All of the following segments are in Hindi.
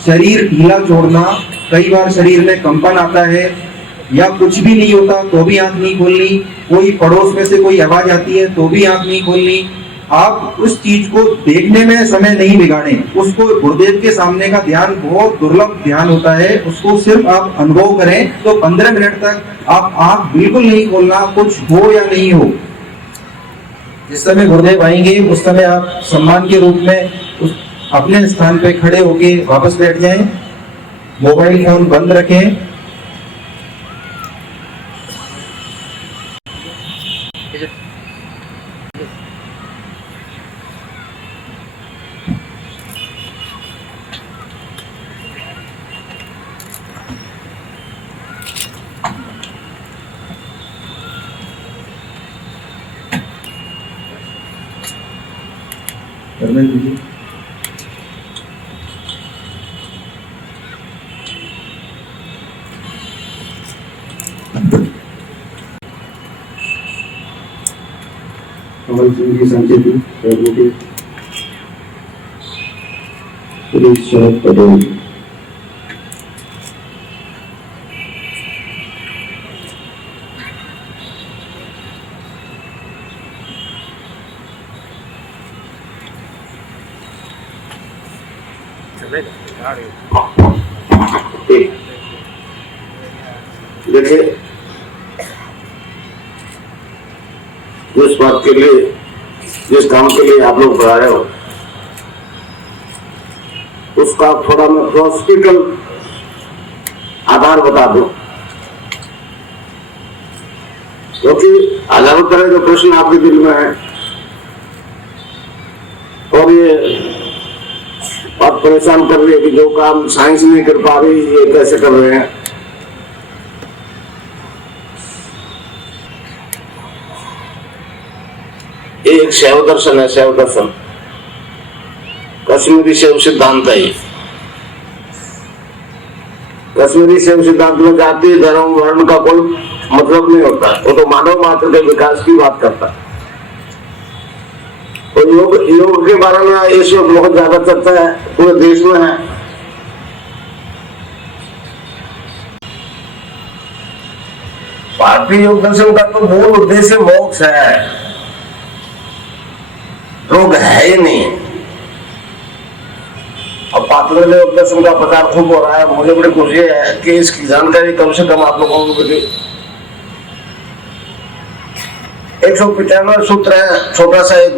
शरीर ढीला छोड़ना, कई बार शरीर में कंपन आता है या कुछ भी नहीं होता तो भी आंख नहीं खोलनी, कोई पड़ोस में से कोई आवाज आती है तो भी आंख नहीं खोलनी। आप उस चीज को देखने में समय नहीं बिगाड़ें, उसको गुरुदेव के सामने का ध्यान बहुत दुर्लभ ध्यान होता है, उसको सिर्फ आप अनुभव करें। तो 15 मिनट तक आप आंख बिल्कुल नहीं खोलना, कुछ हो या नहीं हो। जिस समय गुरुदेव आएंगे उस समय आप सम्मान के रूप में अपने स्थान पे खड़े होके वापस बैठ जाएं, मोबाइल फोन बंद रखें। कमल सिंह की संचेती शरद पटेल। देखिए, जिस बात के लिए, जिस काम के लिए आप लोग आए हो, उसका थोड़ा मैं फिलोसफिकल आधार बता दूं, क्योंकि हजारों तरह के प्रश्न आपके दिल में है और ये बात परेशान कर रही है कि जो काम साइंस नहीं कर पा रही ये कैसे कर रहे हैं। ये एक शैव दर्शन है, शैव दर्शन, कश्मीरी शैव सिद्धांत है। कश्मीरी शैव सिद्धांत में जाति धर्म वर्ण का कोई मतलब नहीं होता, वो तो मानव मात्र के विकास की बात करता है। और योग के बारे में इस वक्त बहुत ज्यादा चर्चा है, पूरे देश में है। भारतीय योग दर्शन का तो मूल उद्देश्य मोक्ष है, रोग है ही नहीं। अब पातंजलि योग दर्शन का प्रचार खूब हो रहा है, मुझे बड़ी खुशी है कि इसकी जानकारी कम से कम आप लोगों को मिली। 195 सूत्र है, छोटा सा एक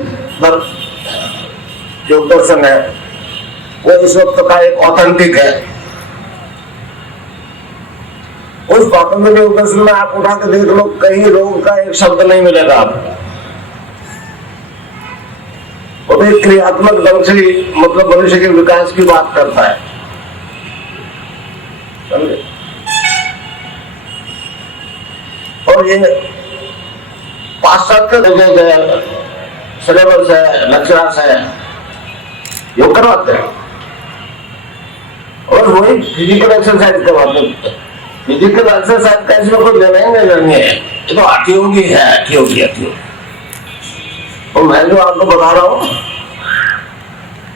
योग दर्शन है, वो इस वक्त का एक ऑथेंटिक है। उस पातंजलि योग दर्शन में आप उठा के देख लो, कहीं रोग का एक शब्द नहीं मिलेगा आपको। वो एक क्रियात्मक ढंग से मतलब मनुष्य के विकास की बात करता है, समझे। और ये पाश्चात्य सिलेबस है, लेक्चरर्स है, योग करवाते हैं और वही फिजिकल एक्सरसाइज करवाते हैं। फिजिकल एक्सरसाइज का इसमें कोई लेना ही नहीं है, ये तो अतियोगी है, अतियोगी। और मैं जो आपको बता रहा हूं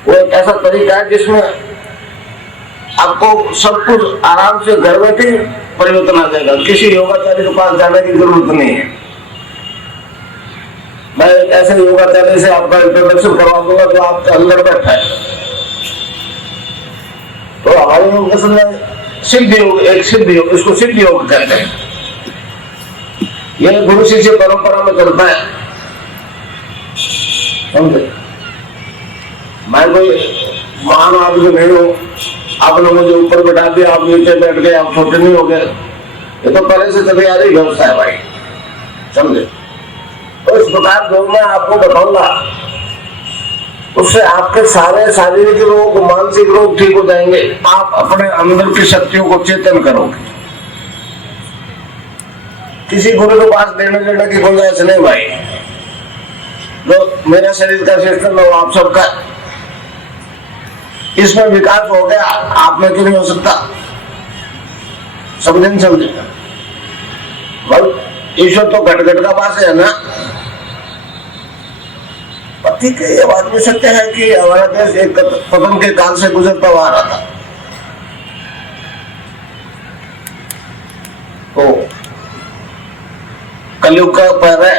वो एक ऐसा तरीका है जिसमें आपको सब कुछ आराम से घर बैठे परिवर्तन आ जाएगा, किसी योगाचार्य के पास जाने की जरूरत नहीं है। मैं ऐसे योगाचार्य से आपका इंट्रोडक्शन करवा दूंगा जो आपके अंदर बैठा है। तो हमारे योग दर्शन में सिद्ध योग, एक सिद्ध योग, इसको सिद्ध योग कहते हैं। यह गुरु शिष्य परंपरा में चलता है, समझे। मैं कोई महान आदमी नहीं हूं, आपने मुझे ऊपर बैठा दिया, आप नीचे बैठ गए, आप छोटे नहीं हो गए। ये तो पहले से चली आ रही व्यवस्था है भाई, समझे। तो इस प्रकार जो मैं आपको बताऊंगा उससे आपके सारे शारीरिक रोग, मानसिक रोग ठीक हो जाएंगे। आप अपने अंदर की शक्तियों को चेतन करोगे। किसी गुरु के पास देने लेने की गुंजाइश नहीं भाई। जो मेरा शरीर का सिस्टम है वो आप सबका, इसमें विकास हो गया, आप में क्यों नहीं हो सकता, समझे नहीं समझे। ईश्वर तो घट घट का वास है ना। ठीक है, ये बात भी सत्य है कि हमारा देश एक पतन के काल से गुजरता हुआ रहा था। कलयुग का पैर है।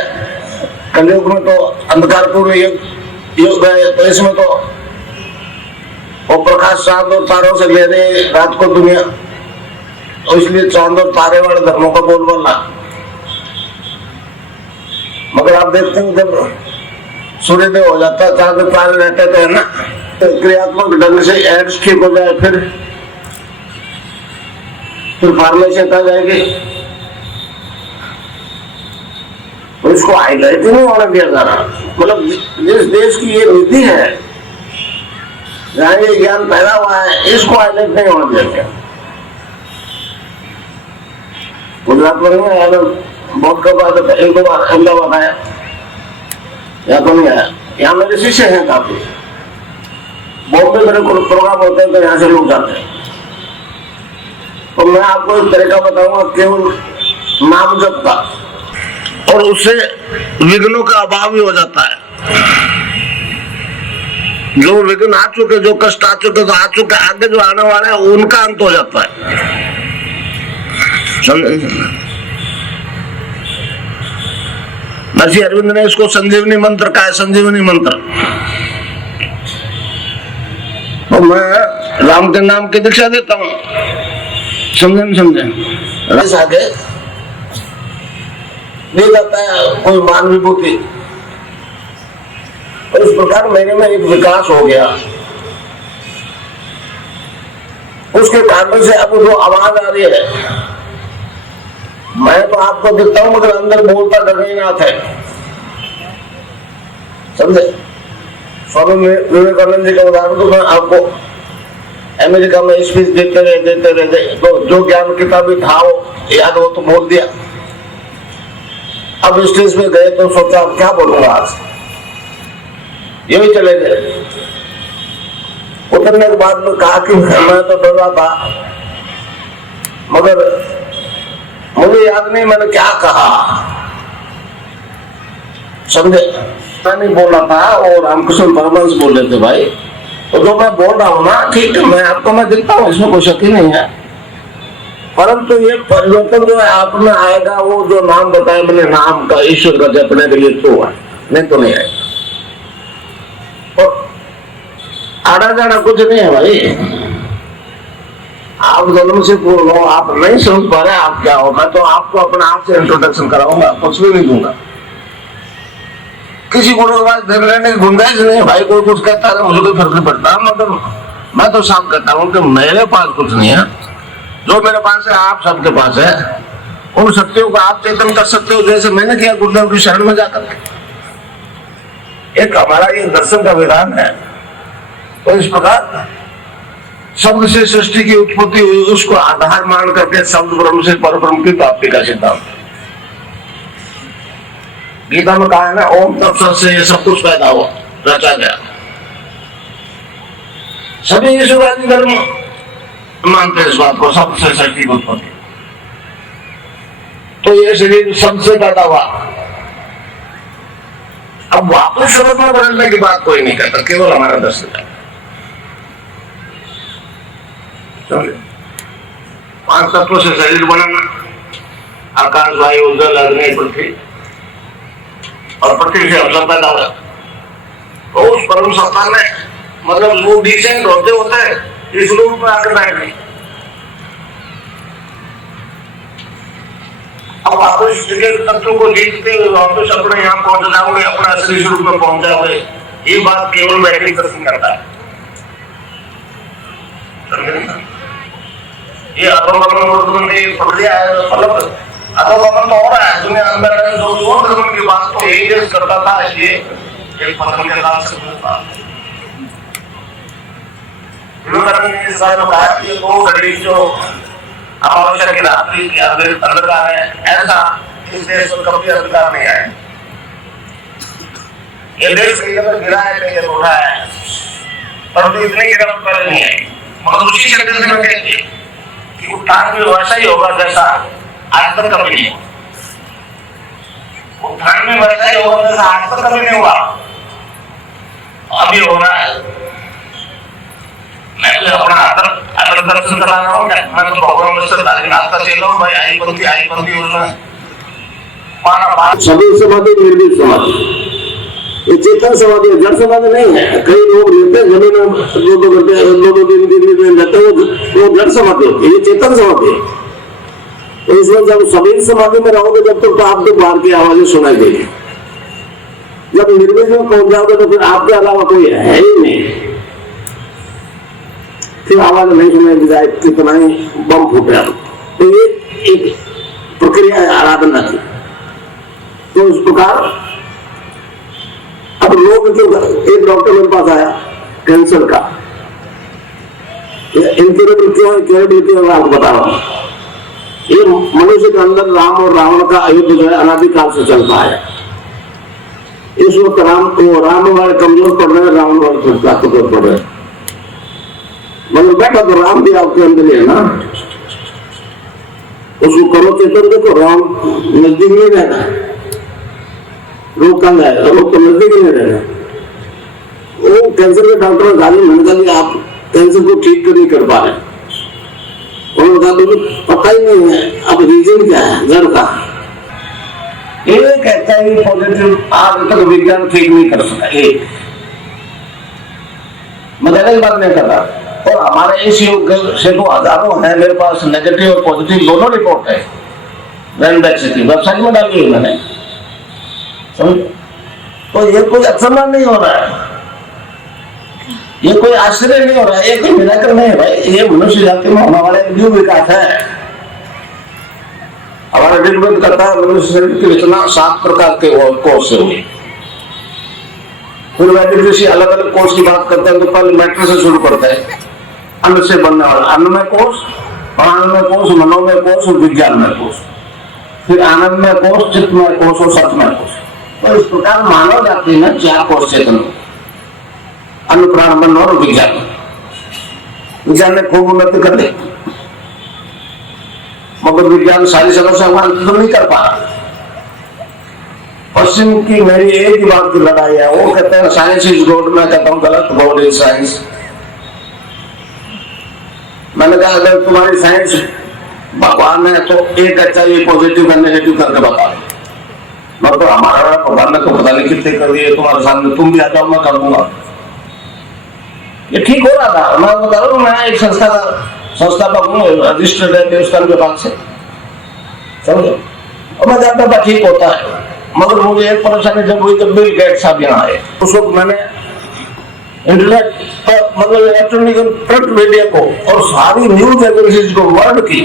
कलयुग में तो अंधकारपूर्ण युग है, तो इसमें तो वो प्रकाश चांद और तारों से ले रहे रात को दुनिया, तो इसलिए चांद और तारे वाले धर्मों का बोलबाला। मगर आप देखते हैं जब सूर्योदय हो जाता है, चांद तारे रहते तो है ना, तो क्रियात्मक ढंग से एड्स ठीक हो जाए, फिर फार्मेसी आ जाएगी, तो इसको हाईलाइट नहीं होना दिया जा रहा। मतलब जिस देश की ये नीति है, जहां ये ज्ञान पैदा हुआ है, इसको हाईलाइट नहीं होना दिया गया। गुजरात में नहीं आया, बहुत कब आता, एक दो बार अहमदाबाद आया, या तो नहीं आया। यहाँ मेरे शिष्य हैं काफी, बॉम्बे मेरे को प्रोग्राम होते हैं तो यहाँ से लोग जाते हैं। तो मैं आपको एक तरीका बताऊंगा केवल नाम जप का, और उससे विघ्नों का अभाव भी हो जाता है। जो विघ्न आ चुके, जो कष्ट आ चुके तो आ चुके, आगे जो आने वाला है उनका अंत हो जाता है। महर्षि अरविंद ने इसको संजीवनी मंत्र कहा है, संजीवनी मंत्र। तो मैं राम के नाम की दीक्षा देता हूँ, समझे आगे नहीं जाता है कोई मान विभूति। और इस प्रकार मेरे में एक विकास हो गया, उसके कारण से अब जो आवाज आ रही है, मैं तो आपको दिखता हूं मगर अंदर बोलता गगननाथ है, समझे। स्वामी विवेकानंद जी का उदाहरण तो मैं आपको, अमेरिका में स्पीच देते रहे, तो जो ज्ञान किताबी था वो याद हो तो बोल दिया। अब स्टेज में गए तो सोचा अब क्या बोलूंगा, आज यही चले गए। उतरने के बाद में कहा कि मैं तो डर रहा था, मगर मुझे याद नहीं मैंने क्या कहा, समझे। मैं नहीं बोल रहा था, और रामकृष्ण परमहंस बोल रहे थे भाई। तो जो मैं बोल रहा हूँ ना, ठीक है, मैं आपको मैं दिखता हूँ, इसमें कोई शक ही नहीं है, परंतु ये परिवर्तन जो है आप में आएगा, वो जो नाम बताया मैंने, नाम का ईश्वर का जपने के लिए तो है, नहीं तो नहीं आएगा। और आड़ा जाना कुछ नहीं है भाई, आप जन्म से पूर्ण हो, आप नहीं समझ पा रहे आप क्या हो। मैं तो आपको अपने आप से इंट्रोडक्शन कराऊंगा, कुछ भी नहीं दूंगा, किसी गुरु के पास धन लेने की गुंजाइश नहीं है भाई। कोई कुछ कहता है मुझे कोई फर्क नहीं पड़ता, मगर मैं तो साफ कहता हूँ कि मेरे पास कुछ नहीं है, जो मेरे पास है आप सबके पास है। उन शक्तियों को आप चेतन कर सकते हो, जैसे मैंने किया गुरुदेव की शरण में जाकर। एक हमारा ये दर्शन का विधान है। तो इस प्रकार शब्द से सृष्टि की उत्पत्ति हुई, उसको आधार मान करके शब्द ब्रह्म से परब्रह्म की प्राप्ति का सिद्धांत। गीता में कहा है ना, ओम तत्सत से ये सब कुछ पैदा हुआ, रचा गया। सभी ईश्वरवादी धर्म मानते हैं इस बात को, शब्द से सृष्टि की उत्पत्ति। तो ये शरीर शब्द से पैदा हुआ। अब वापस शब्द में बदलने की बात कोई नहीं करता, केवल हमारा दर्शन है। 5 तत्वों से शरीर बनाना, आकाश, वायु, जल, अग्नि, पृथ्वी, और पृथ्वी से हम सब पैदा हुआ। तो उस परम सत्ता में मतलब वो डिसेंट होते होते इस रूप में आकर बैठ गई। अब वापस तत्वों को जीतते हुए वापस अपने यहाँ पहुंच जाओगे, अपना असली स्वरूप में पहुंच जाओगे। ये बात केवल मैट्रिक दर्शन करता है। ये अधोगमन प्रक्रिया है, मतलब अधोगमन तो हो रहा है दुनिया अंदर। जो धर्म की बात तो यही करता था, ये एक पतन के काल से था। विवेकानंद ने इस बारे में कहा कि वो घड़ी जो अमावस्या की रात्रि के अंधकार है, ऐसा इस देश में कभी अंधकार नहीं आया। ये देश के अंदर गिरा है, लेकिन उठा है, परंतु इतनी गिरा पहले नहीं आई। मगर उसी शक्ति से मैं कहेंगे कि उत्थान भी वैसा ही होगा जैसा आज तक कभी नहीं। उत्थान में वैसा ही होगा जैसा आज तक कभी नहीं हुआ, अभी हो रहा है। मैं तो अपना अगर दर्शन करा रहा हूँ, मैं तो भगवान से नाश्ता चल रहा हूँ भाई, आई पंथी उसमें सभी समाधि निर्मित समाधि, ये चेतन समाधि है, जड़ समाधि नहीं है। कई लोग रहते हैं जमीन में दो घंटे 2-2 दिन रहते हैं, वो जड़ समाधि होती है, ये चेतन समाधि है। तो इसमें जब सभी समाधि में रहोगे जब तक तो आपको बाहर की आवाजें सुनाई देगी। जब निर्विघ्न में पहुंच जाओगे तो फिर आपके अलावा कोई है ही नहीं, फिर आवाज नहीं सुनाई जाए, कितना ही बम फूटे। तो ये एक प्रक्रिया है आराधना की। तो इस प्रकार अब लोग जो, एक डॉक्टर मेरे पास आया कैंसर का, इनक्यूरेबल क्यों है, क्योरेबल क्यों है, आपको बता रहा हूं। ये मनुष्य के अंदर राम और रावण का युद्ध जो है अनादिकाल से चलता है। इस वक्त राम वाले कमजोर पड़ रहे हैं, रावण वाले ताकतवर पड़ रहे हैं। मतलब बैठा तो राम भी आपके अंदर है ना, उसको करो चेतन देखो, राम नजदीक नहीं रहना, रोग कम है, रोग तो नजदीक नहीं रहना। वो कैंसर के डॉक्टर ने गाली मैंने कहा कि आप कैंसर को ठीक नहीं कर पा रहे। उन्होंने कहा पता ही नहीं है अब रीजन क्या है जड़ का। ये कहता है कि पॉजिटिव आज तक विज्ञान ठीक नहीं कर सका। एक मैं गलत बात नहीं कर रहा, और हमारे इस युग से तो हजारों है मेरे पास, नेगेटिव और पॉजिटिव दोनों रिपोर्ट है। वेबसाइट में डाली है मैंने, समझ। तो ये कोई अचंभा नहीं हो रहा है, ये कोई आश्चर्य नहीं हो रहा है, ये कोई मिराकल नहीं है भाई। ये मनुष्य जाति में होने वाला एक जीव विकास है। हमारा डिटेलमेंट करता है मनुष्य शरीर के इतना 7 प्रकार के कोर्स हुए। फिर वैदिक ऋषि अलग अलग कोर्स की बात करते हैं, तो पहले मैटर से शुरू करते हैं, अन्न से बनने वाला अन्नमय कोर्स, प्राणमय कोर्स, मनोमय कोर्स और विज्ञानमय कोर्स, फिर आनंदमय कोर्स, चित्तमय कोर्स और सतमय कोर्स। तो इस प्रकार मानव जाति में 4 कोर्स चेतन, अन्न प्राण मन और विज्ञान। विज्ञान ने खूब उन्नति कर ली, मगर विज्ञान सारी समस्या तो नहीं कर पा रहा। पश्चिम की मेरी एक ही बात की लड़ाई है, वो कहते हैं साइंस इज गॉड, मैं कहता हूं गलत, गॉड इज साइंस। मैंने कहा अगर तुम्हारी साइंस भगवान है तो एक अच्छा ये पॉजिटिव और नेगेटिव करके बता दो। मैं तो हमारा भगवान ने तो पता नहीं कितने कर दिए तुम्हारे सामने, तुम भी आ जाओ, मैं कर दूंगा। ये ठीक हो रहा था, मैं बता रहा हूँ, मैं एक संस्थापक हूँ, रजिस्टर्ड है देवस्थान विभाग से, समझो। और मैं जानता था ठीक होता है, मगर मुझे एक परेशानी जब हुई जब बिल गेट्स साहब यहाँ आए। उस वक्त मैंने इंटरनेट पर, मतलब इलेक्ट्रॉनिक प्रिंट मीडिया को और सारी न्यूज एजेंसीज को वर्ड की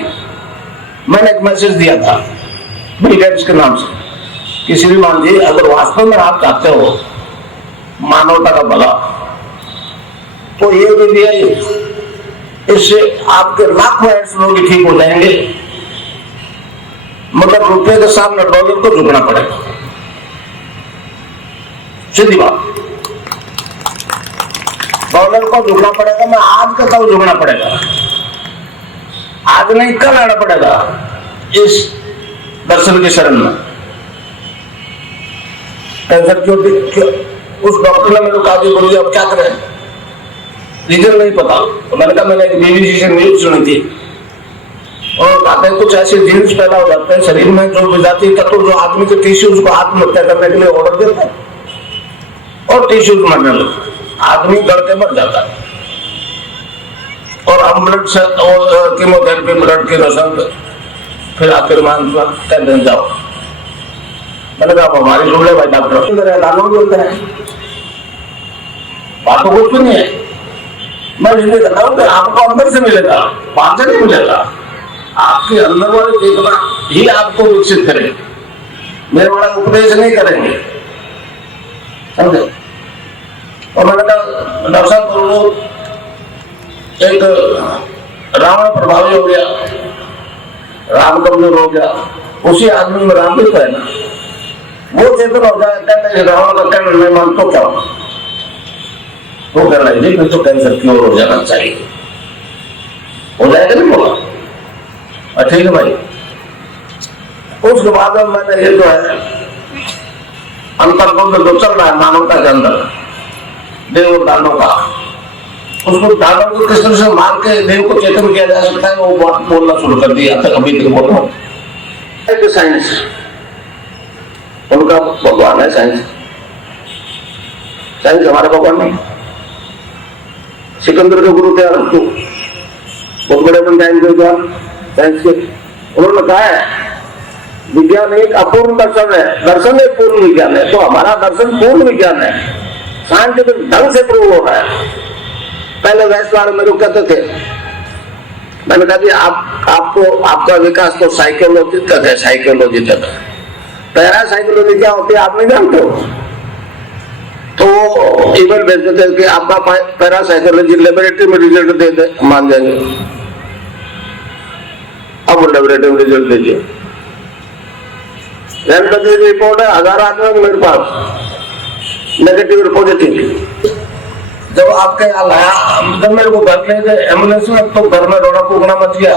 मैंने एक मैसेज दिया था बिल गेट्स के नाम से कि श्रीमान जी, अगर वास्तव में आप चाहते हो मानवता का भला तो ये भी दिया, इससे आपके लाखों एड्स लोग ठीक हो जाएंगे, मगर रुपये के सामने डॉलर को झुकना पड़ेगा। सीधी बात, डॉलर को झुकना पड़ेगा। मैं आज कहता हूं झुकना पड़ेगा, आज नहीं कल आना पड़ेगा इस दर्शन के शरण में। कैंसर क्यों उस डॉक्टर ने मेरे को कहा गुरु जी अब क्या करें, रीजन नहीं पता। तो मैंने कहा मैंने एक बीबीसी से न्यूज सुनी थी, और कहते हैं कुछ ऐसे जीन्स पैदा हो जाते हैं शरीर में जो विजाती तत्व जो आदमी के टिश्यूज को आत्महत्या करने के लिए ऑर्डर देते हैं, और टिश्यूज मरने लगते, आदमी गड़ के मर जाता है। और हम ब्लड से और कीमोथेरेपी ब्लड की रसम फिर आखिर मान कहते हैं जाओ। मैंने कहा हमारी सुन ले भाई डॉक्टर, दानों बोलते हैं, बातों कुछ भी नहीं है। मैं इसलिए कहता हूँ कि आपको अंदर से मिलेगा, बाहर से नहीं मिलेगा। आपके अंदर वाले चेतना ही आपको विकसित करेंगे, मेरे बड़ा उपदेश नहीं करेंगे, समझे। और मैंने कहा डॉक्टर साहब वो एक रावण प्रभावी हो गया, राम कमजोर हो गया, उसी आदमी में राम भी तो है ना, वो चेतन हो जाए, कहते रावण का कहना नहीं मान तो क्या होगा, तो कहना है जी तो कैंसर क्योर हो जाना चाहिए, हो जाएगा नहीं बोला। ठीक है भाई। उसके बाद मैंने ये जो है अंतर्गुण जो चल रहा है मानवता के अंदर देव और दानव का, उसको दानव को किस तरह से मार के देव को चेतन किया जा सकता है वो बात बोलना शुरू कर दिया था। अभी तक बोल रहा हूँ साइंस, उनका भगवान है साइंस। साइंस हमारे भगवान नहीं। सिकंदर के गुरु थे अरस्तु, बहुत बड़े टाइम के साइंस के। उन्होंने कहा है विज्ञान एक अपूर्ण दर्शन है, दर्शन एक पूर्ण विज्ञान है। तो हमारा दर्शन पूर्ण विज्ञान है, साइंटिफिक ढंग से प्रूव हो रहा है। पहले वैश्वाड़ मेरे को कहते थे, मैंने कहा जी आपको आपका विकास तो साइकोलॉजी तक है, साइकोलॉजी तक है। पैरा साइकोलॉजी क्या होती है आप नहीं जानते हो? तो ईमेल भेजते थे कि आपका पैरा साइकोलॉजी लेबोरेटरी में रिजल्ट दे दे, मान जाएंगे। अब वो लेबोरेटरी में रिजल्ट दीजिए, रिपोर्ट है 1000 आदमी मेरे पास नेगेटिव और पॉजिटिव। जब आपके यहाँ लाया, जब मेरे को घर ले गए एम्बुलेंस में, तो घर में रोना कूकना मच गया।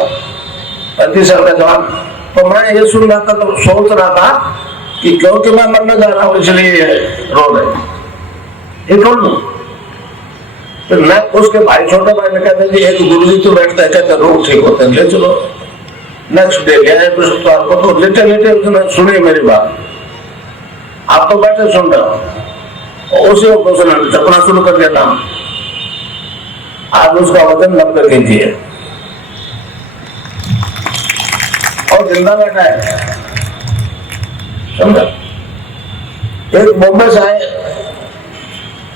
35 साल का जवान। तो मैं ये सुन रहा था तो सोच रहा था कि क्योंकि मैं मरने जा रहा हूँ इसलिए रो रहे, ये छोड़ दूं। तो मैं उसके भाई छोटे भाई ने कहते जी एक गुरु जी तो बैठता है, कहते रोग ठीक होते हैं, ले चलो। नेक्स्ट डे गया को, तो लेटे लेटे उसने सुनी मेरी बात। आप तो बैठे सुन रहे हो, उसी वक्त उसने जपना शुरू कर दिया नाम। आज उसका वजन 90 kg है और जिंदा बैठा है, समझा। एक बॉम्बे से आए,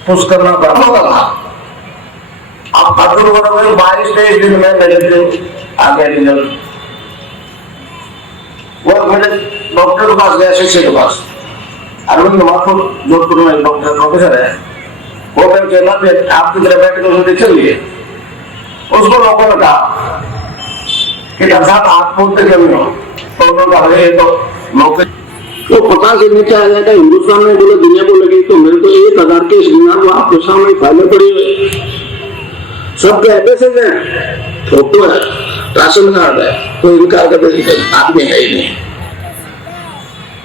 पुश करना पड़ा। आप बारिश ने इस दिन में नेगेटिव आ गया रिजल्ट। वो मेरे डॉक्टर के पास गया, शिक्षक के पास, अरविंद माथुर जोधपुर में डॉक्टर प्रोफेसर है। वो कहना आपकी तरह बैठ कर उसे चल लिए। उसको लोगों ने कहा कि डॉक्टर साहब आप बोलते क्यों नहीं हो? तो उन्होंने कहा ये तो लोग तो 50 से नीचे आ जाएगा। हिंदुस्तान में बोले दुनिया को लगी तो मेरे को 1000 केस गिना तो आपके सामने फाइलें पड़ी हुई, सबके एड्रेस है, फोटो है, राशन कार्ड है, कोई इनकार करते आदमी है ही नहीं।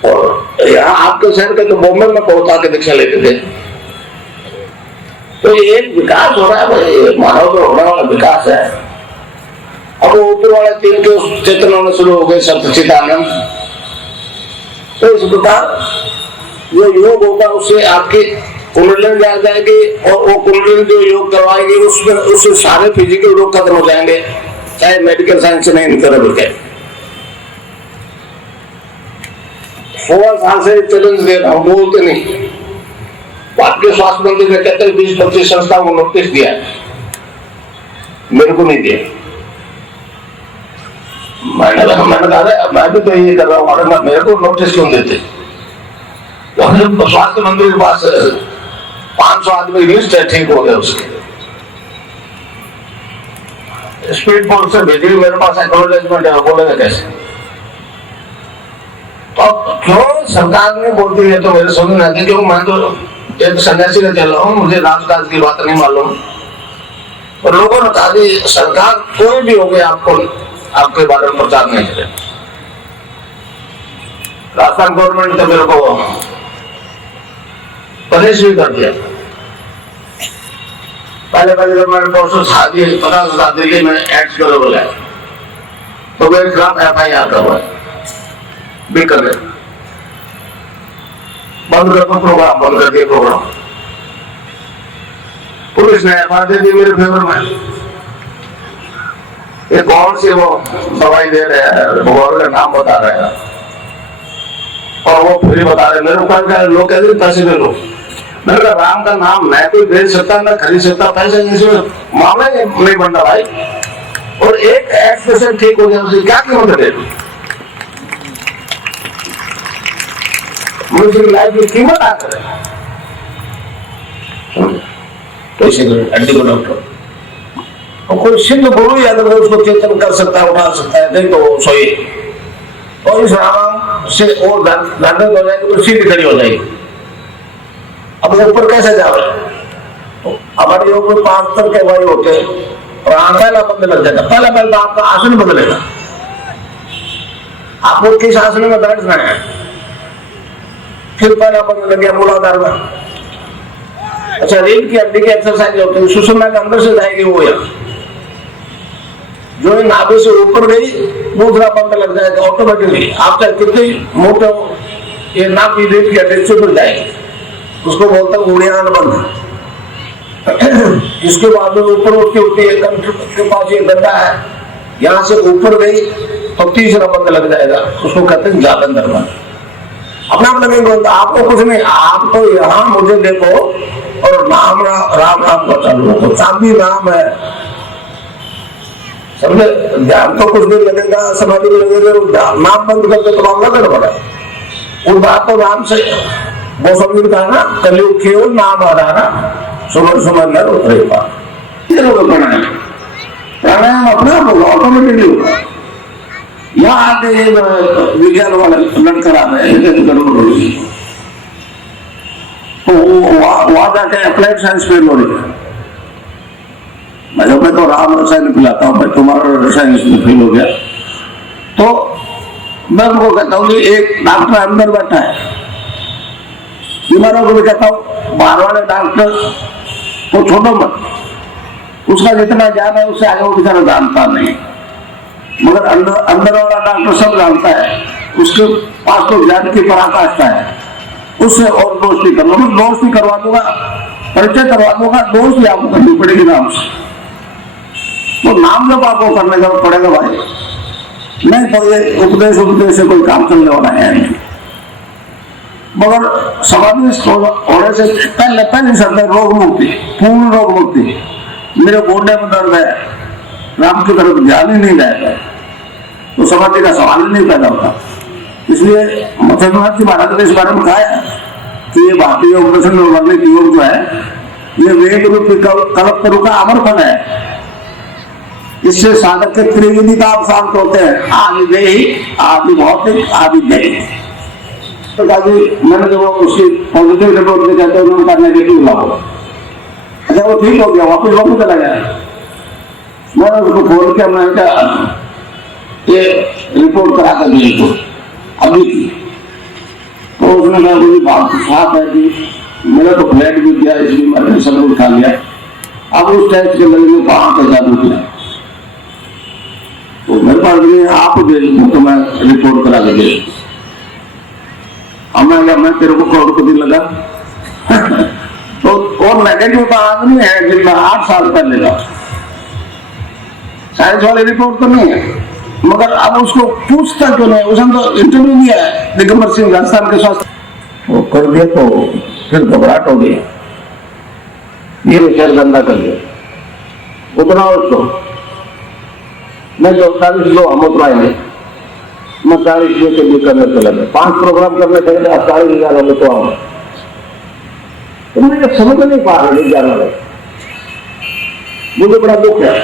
और यहाँ आपके शहर के तो बॉम्बे में पहुंचा के दीक्षा लेते थे। तो ये एक विकास हो रहा है भाई, मानव का होने वाला विकास है। अब वो ऊपर वाले 3 के उस चेतन होने शुरू हो गए, सचिदानंद। तो इस प्रकार जो योग होगा उससे आपकी कुंडलिनी जाग जाएगी, और वो कुंडलिनी जो योग करवाएगी उसमें उससे सारे फिजिकल रोग खत्म हो जाएंगे, चाहे मेडिकल साइंस से नहीं निकल के। 16 साल से चैलेंज दे रहा हूं, बोलते नहीं। भारतीय स्वास्थ्य मंत्री ने कहते हैं 20-25 संस्थाओं को नोटिस दिया, मेरे को नहीं दिया। मैंने कहा मैं भी तो ये कर रहा हूँ, मेरे को नोटिस क्यों देते? तो स्वास्थ्य मंत्री के पास 500 आदमी लिस्ट है, ठीक हो गया उसके। स्पीड पोस्ट से भेजी, मेरे पास एक्नॉलेजमेंट है, बोलेगा कैसे? तो क्यों सरकार ने बोलती है तो मेरे समझ में आती है, क्यों मैं तो एक सन्यासी का चल रहा हूँ, मुझे राजकाज की बात नहीं मालूम। और लोगों ने कहा कि सरकार कोई भी हो गया आपको आपके बारे में प्रचार नहीं करे। राजस्थान गवर्नमेंट ने मेरे को पनिश भी कर दिया। पहले जब मैंने पोस्टर शादी 50,000 दिल्ली में एक्ट करो बोला, तो मेरे खिलाफ FIR का हुआ भी कर रहे, बंद कर दो प्रोग्राम, बंद कर दिया प्रोग्राम। पुलिस ने FIR दे दी मेरे फेवर में। ये कौन सी वो दवाई दे रहे हैं, भगवान का नाम बता रहे हैं और वो फ्री बता रहे। मेरे ऊपर लोग कहते पैसे ले लो। मैंने कहा राम का नाम मैं कोई बेच सकता, मैं खरीद सकता, पैसे मामला नहीं बनता भाई। और एक एक्सपेशल ठीक हो जाए उसे क्या कीमत दे? मुझे लाइफ की कीमत आ करे डॉक्टर और कोई सिद्ध गुरु ही अगर उसको चेतन कर सकता है, उठा सकता है, नहीं तो सोए। और इस आराम से और दर्द हो जाएगी तो सीधी खड़ी हो जाएगी। अब ऊपर कैसे जाओ? तो हमारे योग में 5 तरह के वायु होते हैं और पहला बंद लग जाएगा। पहला तो आपका आसन बदलेगा, आपको किस आसन में बैठना है। फिर पहला बंद लग गया मूलाधार में। अच्छा, रीढ़ की हड्डी की एक्सरसाइज होती है, सुषुम्ना के अंदर से जाएगी वो यहाँ, जो नाभि से ऊपर गई दूसरा बंद लग जाएगा ऑटोमेटिकली। आप चाहे कितने मोटे हो ये नाक की रेत की अटैच से जाएगी, उसको बोलते हैं उड़ियान बंद। इसके बाद में ऊपर उठती उठती है, कंठ के पास ये गड्ढा है, यहाँ से ऊपर गई तो तीसरा बंद लग जाएगा, उसको कहते हैं जालंधर बंद। अपना आप लगेंगे, आपको कुछ नहीं, आप तो यहाँ मुझे देखो और नाम राम राम का चालू रखो, चांदी नाम है, समझे। ध्यान तो कुछ नहीं लगेगा, समाधि में लगेगा, नाम बंद करके तो मामला गड़बड़ है। उस बात तो राम से वो समझ में कहा ना, कलयुग केवल नाम आधारा सुमन सुमन नर उतरे पार। प्राणायाम प्राणायाम अपने आप होगा, ऑटोमेटिकली होगा। यहाँ आके ये विज्ञान वाला लड़कर आ रहे हैं, तो वहां जाके अप्लाइड साइंस फेल हो रही है। मैं तो राम रसायन पिलाता हूँ, मैं तुम्हारा रसायन में फेल हो गया। तो मैं उनको कहता हूँ कि एक डॉक्टर अंदर बैठा है, बीमारों को भी कहता हूँ बाहर वाले डॉक्टर तो छोड़ो मत, उसका जितना ज्ञान है उससे आगे वो बेचारा जानता नहीं, मगर अंदर वाला डॉक्टर सब जानता है, उसके पास तो ज्ञान की पराकाष्ठा है, उससे और दोस्ती कर लो। मैं दोस्ती करवा दूंगा, परिचय करवा दूंगा, दोस्ती आपको करनी पड़ेगी नाम से। तो नाम जब आपको करने का पड़ेगा भाई, नहीं तो ये उपदेश से कोई काम चलने वाला है नहीं। मगर समाधि होने से पहले शब्द रोग मुक्ति, पूर्ण रोग मुक्ति। मेरे गोडे में दर्द है, राम की तरफ ध्यान ही नहीं रहेगा तो समाधि का सवाल ही नहीं पैदा होता। इसलिए मथुरानाथ जी महाराज ने इस बारे में कहा है कि ये भारतीय योग दर्शन वर्णित योग जो है, ये वेद रूपी कल्पतरु का अमर फल है। इससे साधक के त्रिविधि का आप शांत होते हैं, आदि देही, आदि भौतिक, आदि दैहिक। तो मैंने जब उसकी पॉजिटिव रिपोर्ट में कहते हैं उन्होंने नेगेटिव लाओ, अच्छा वो ठीक हो गया, वापस चला गया। मैंने उसको खोल के मैंने कहा ये रिपोर्ट करा कर दी तो अभी की, तो उसने कहा मुझे बात साफ है कि मेरा तो फ्लैट भी गया, इसलिए मैंने सब उठा लिया, अब उस टेस्ट के लगे कहाँ पे जादू किया, तो मेरे पास भी आप भेज तो मैं रिपोर्ट करा के दे। अब मैं तेरे को करोड़पति लगा तो और नेगेटिव तो आदमी है जितना 8 साल पहले का, साइंस वाली रिपोर्ट तो नहीं है, मगर अब उसको पूछता क्यों नहीं, उसने तो इंटरव्यू दिया है दिगंबर सिंह राजस्थान के स्वास्थ्य, वो कर दिया तो फिर घबराहट हो गई, ये विचार गंदा कर दिया उतना उसको। मैं जो 40 किलो हम उतराएंगे, मैं 40 किलो के लिए करने चला गया, 5 प्रोग्राम करने चले गए, 40,000 वाले तो आऊंगा, तो मुझे समझ नहीं पा रहा नहीं जाना है, मुझे बड़ा दुख है।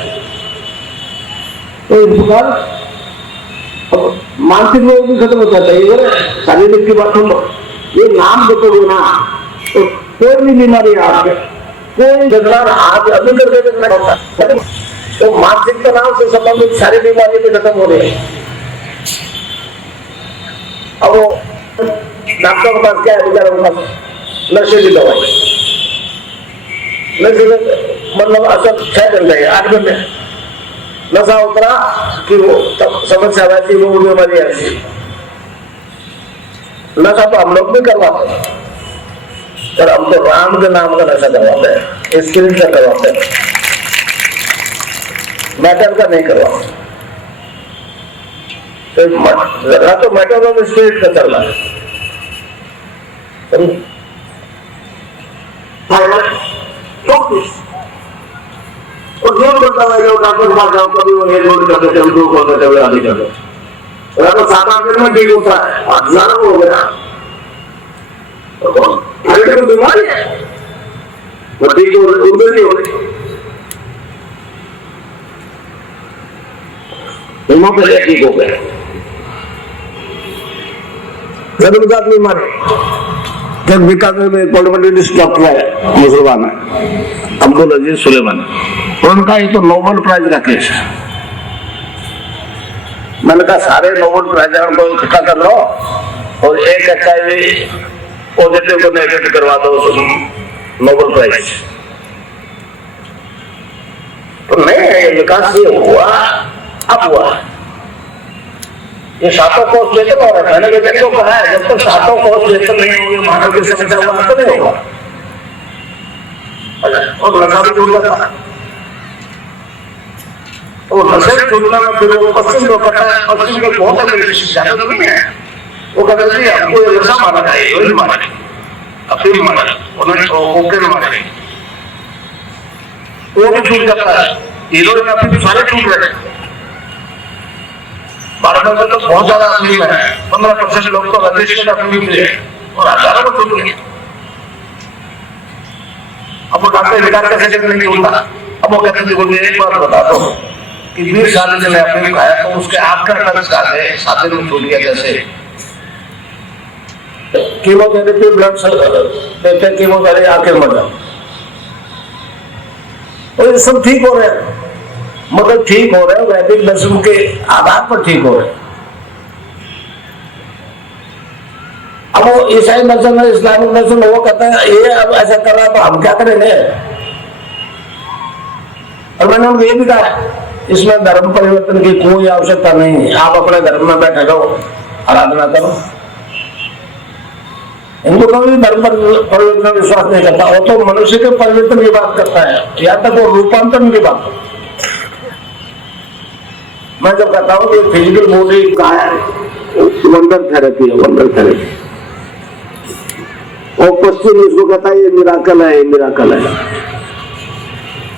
तो इस प्रकार मानसिक रोग भी खत्म हो जाता है, शारीरिक की बात हो, ये नाम देखोगे ना तो कोई भी बीमारी आपके कोई झगड़ा आज अभी करके देखना होता, तो मानसिक तनाव से संबंधित सारी बीमारी भी खत्म हो रही है। अब वो डॉक्टर के पास क्या है, बेचारे के पास नशे की दवाई, नशे मतलब असर 6 घंटे 8 घंटे नशा उतरा कि वो समस्या वैसी, वो बीमारी ऐसी। नशा तो हम लोग भी करवाते हैं, पर हम तो राम के नाम का नशा करवाते हैं, स्पिरिट का करवाते हैं, मैटर का नहीं करवाते। तो मैटर और स्पिरिट का चल रहा है। और जो करता है जो डॉक्टर के पास जाओ, कभी वो 1 रोड कर देते हैं, 2 कर देते हैं, आदि कर देते हैं, तो 7-8 दिन में ठीक होता है, 8,000 हो गया तो बीमारी है, वो ठीक उधर नहीं हो रही, ठीक हो गया। विकास बीमारी जब विकास में कॉन्फिडेंस डॉक्टर है मुसलमान है अब्दुल अजीज सुलेमान, उनका ये तो नोबेल प्राइज का केस है। मैंने कहा सारे नोबेल प्राइज को इकट्ठा कर लो और एक HIV पॉजिटिव को नेगेटिव करवा दो नोबेल प्राइज। तो नहीं, विकास ये हुआ अब हुआ, ये सातों कोष वेतन हो रहा है। मैंने विवेक को कहा है, जब तक सातों कोष वेतन नहीं होंगे मानव की समस्या हुआ तो नहीं होगा। और नशा भी छूट जाता, तो नशे में छूटना में फिर वो पश्चिम को करता है, पश्चिम में बहुत अगर शिक्षा तो नहीं है, वो कहते हैं हमको ये नशा माना चाहिए, ये नहीं माना अफीम माना, उन्हें ओके में माना वो भी छूट जाता है। हीरोइन अफीम सारे छूट रहे हैं। भारत में तो बहुत ज्यादा अफीम है, 15% लोग तो रजिस्टर्ड अफीम मिले और हजारों को छूट गए। अब वो डॉक्टर इनकार कैसे नहीं होता। अब वो कहते हैं मुझे एक बार बता दो कि 20 साल से मैं अफीम खाया तो उसके आफ्टर इफेक्ट्स क्या थे, 7 दिन में छूट गया। जैसे कीमोथेरेपी, ब्लड देते हैं, कीमोथेरेपी आके मर जाओ, तो ये सब ठीक हो रहे हैं, मतलब ठीक हो रहे हैं वैदिक दर्शन के आधार पर ठीक हो रहे हैं। अब वो ईसाई दर्शन है, इस्लामिक दर्शन, वो कहता है ये अब ऐसा कर रहा है तो हम क्या करेंगे। और मैंने उनको ये भी कहा इसमें धर्म परिवर्तन की कोई आवश्यकता नहीं है, आप अपने धर्म में बैठे रहो, आराधना करो। इनको कभी धर्म परिवर्तन में विश्वास नहीं करता, वो तो मनुष्य के परिवर्तन की बात करता है, या तक वो रूपांतरण की बात करता है। मैं जब कहता हूँ कि फिजिकल बॉडी का है वंडर थेरेपी है, वंडर थेरेपी, और पश्चिम इसको कहता है ये मिराकल है, ये मिराकल है।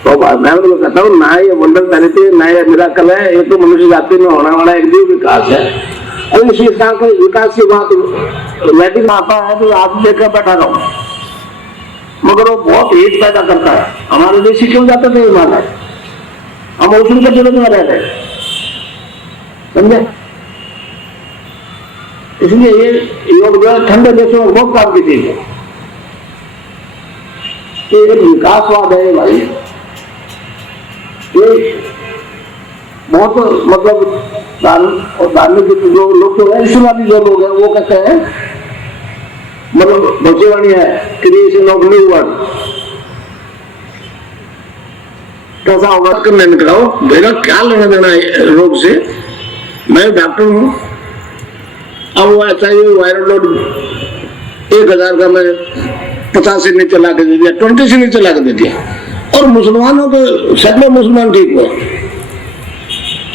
तो मैं उनको कहता हूँ ना ये वंडर थेरेपी ना ये मिराकल है, ये तो मनुष्य जाति में होने वाला एक जीव विकास है। और इस विकास की बात वैदिक आता है तो आप देखकर बैठा रहो, मगर वो बहुत हीट पैदा करता है। हमारे देशी क्यों जाते थे हिमालय, हम उसी के जरूरत में रहते, समझे। इसलिए ये योग जो है ठंडे देशों में बहुत काम की चीज है, ये विकासवाद है भाई। ये बहुत मतलब धार्मिक जो लोग तो है, ईश्वरवादी जो लोग हैं वो कहते हैं, मतलब भविष्यवाणी है क्रिएशन ऑफ न्यू वर्ल्ड कैसा होगा करने निकलाओ। मेरा क्या लेना देना है रोग से, मैं डॉक्टर हूँ। अब वो ऐसा ही वायरल लोड 1000 का मैं 50 से नीचे ला के दे दिया, 20 से नीचे ला के दे दिया, और मुसलमानों के सैकड़ों मुसलमान ठीक हुए।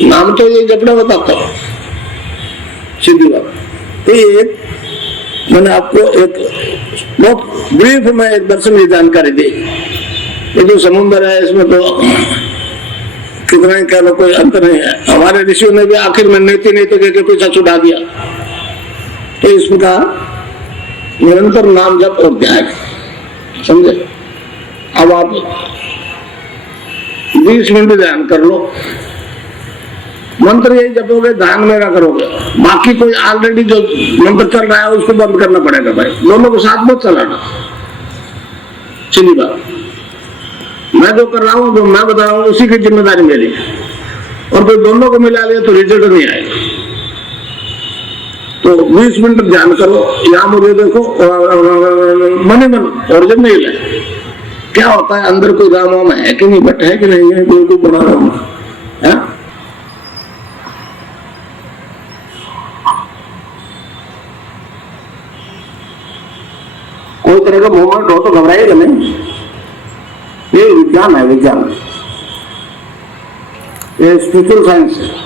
नाम तो ये जबड़ा बताता हूँ, सीधी बात। तो ये मैंने आपको एक बहुत ब्रीफ में एक दर्शन की जानकारी दी। ये जो समुद्र है इसमें तो कितना ही कह लो कोई अंतर नहीं है। हमारे ऋषियों ने भी आखिर में नीति नीति के पीछा छुड़ा दिया। तो इस प्रकार निरंतर नाम जप और ध्यान, समझे। अब आप 20 मिनट ध्यान कर लो, मंत्र यही जपोगे, ध्यान मेरा करोगे, बाकी कोई ऑलरेडी जो मंत्र चल रहा है उसको बंद करना पड़ेगा भाई। दोनों को साथ मत चलाना, सीधी बात। मैं जो कर रहा हूँ, जो मैं बता रहा हूँ, उसी की जिम्मेदारी मेरी है, और फिर दोनों को मिला लिया तो रिजल्ट नहीं आएगा। तो 20 मिनट ध्यान करो, या मुझे देखो मन ही मन, और जब नहीं है क्या होता है अंदर कोई राम वाम है कि नहीं, बट है कि नहीं है, बिल्कुल बना रहा हूँ। कोई तरह का मूवमेंट हो तो घबराएगा नहीं, ये विज्ञान है, विज्ञान, ये स्पिरिचुअल साइंस है।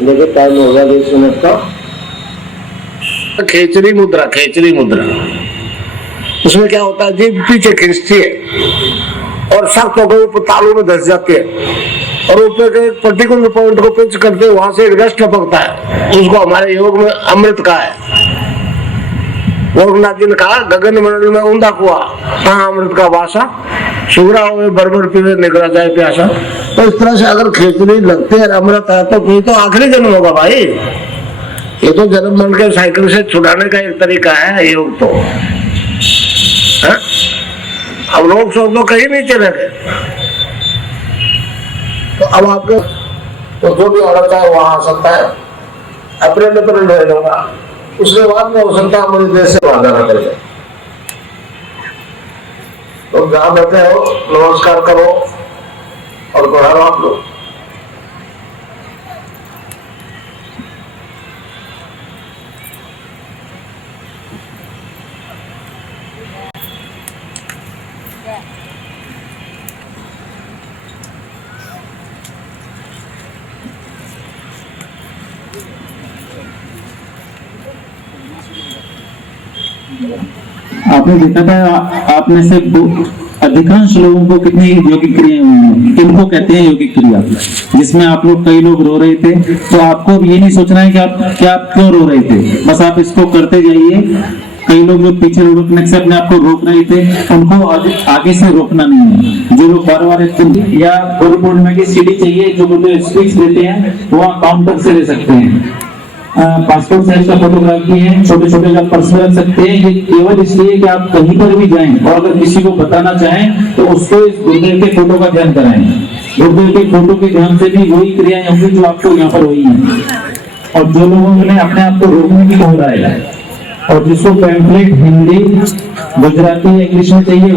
देखिए टाइम हो गया 20 मिनट का। खेचरी मुद्रा, खेचरी मुद्रा, उसमें क्या होता है, जीभ पीछे खींचती है और सख्त होकर ऊपर तालू में धस जाती है और ऊपर के पर्टिकुलर पॉइंट को पिंच करते वहां से एक रस टपकता है, उसको हमारे योग में अमृत का है। गोरखनाथ जी ने कहा गगन मंडल में ऊंधा कुआ, कहाँ अमृत का वासा, सुगरा हुए बरबर पीवे निगरा जाए प्यासा। तो इस तरह से अगर खिचड़ी लगते हैं अमृत है तो कोई तो आखिरी जन्म होगा भाई। ये तो जन्म मन के साइकिल से छुड़ाने का एक तरीका है योग तो है? अब लोग सब तो कहीं नहीं चले गए। तो अब आपको तो जो भी औरत है वहां आ सकता है, अप्रैल अप्रैल रह लूंगा, उसके बाद में हो सकता है हमारे देश से बाहर जाना पड़ेगा। तो जहां बैठे हो नमस्कार करो और पढ़ाओ आप लोग। आपने देखा था आप में से अधिकांश लोगों को कितनी यौगिक क्रियाएं हुई हैं, किनको कहते हैं यौगिक क्रिया, जिसमें आप लोग कई लोग रो रहे थे। तो आपको अब ये नहीं सोचना है कि आप क्यों रो रहे थे, बस आप इसको करते जाइए। कई लोग जो पीछे रुकने से अपने आप को रोक रहे थे, उनको आगे से रोकना नहीं है। जो लोग बार बार या गुरु पूर्णिमा की सीडी चाहिए, जो मुझे स्पीच देते हैं वो काउंटर से ले सकते हैं। पासपोर्ट साइज का फोटोग्राफी है, छोटे छोटे आप पर्स में रख सकते हैं। ये केवल इसलिए कि आप कहीं पर भी जाएं और अगर किसी को बताना चाहें तो उसको इस गुरुदेव के फोटो का ध्यान कराएं। गुरुदेव के फोटो के ध्यान से भी वही क्रियाएं होंगी जो आपको यहाँ पर हुई हैं। और जो लोगों ने अपने आप को रोकने की कोशिश है और जिसको पैम्फलेट हिंदी, गुजराती, इंग्लिश में चाहिए